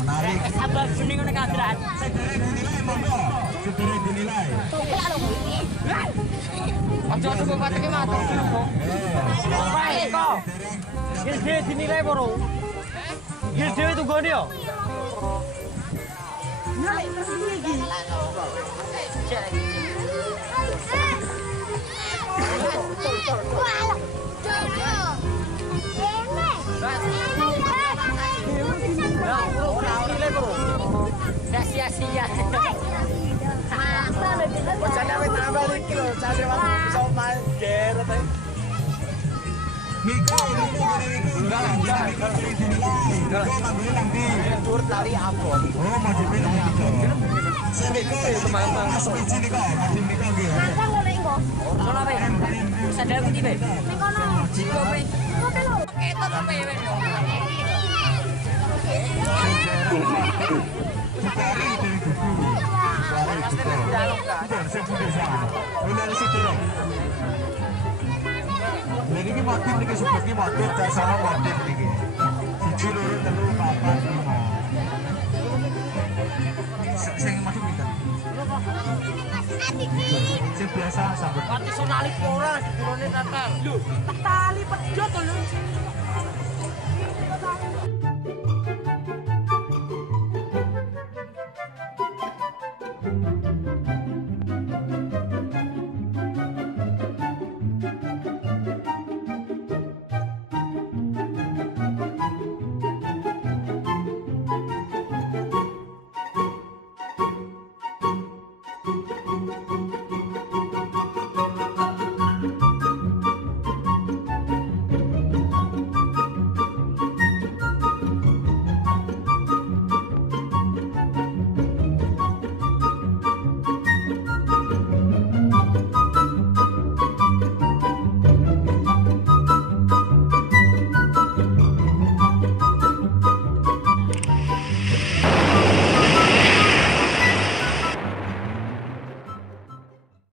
Menarik. Sabar bening nek kadran. Sedere dinilai monggo. Sedere dinilai. Aja tuku pateke matur kok. Bae kok. Gede dinilai poro. Gede itu gone yo. Naik terus iki. Nggak sia-sia. Bocahnya wis tambah iki lho, cari waktu iso main geret ae. Miko, enggak Tur tali abon. Oh, mau dipilih Miko. Saya Miko ya teman-teman. Masuk izin Miko, Miko nggih. Mangkang lho nek engko. Sono wae. Sadar ku tipe. Ning kono. Jiko pe. Kote lho. Ketot apa ya wes. Jadi ini motif nih, seperti motif dasar motif nih. Siji loro telu papat lima. Sing motif kita. Sing biasa sambut. Pati sonali ora diturune tetel. Lho, Tali pedhot lho.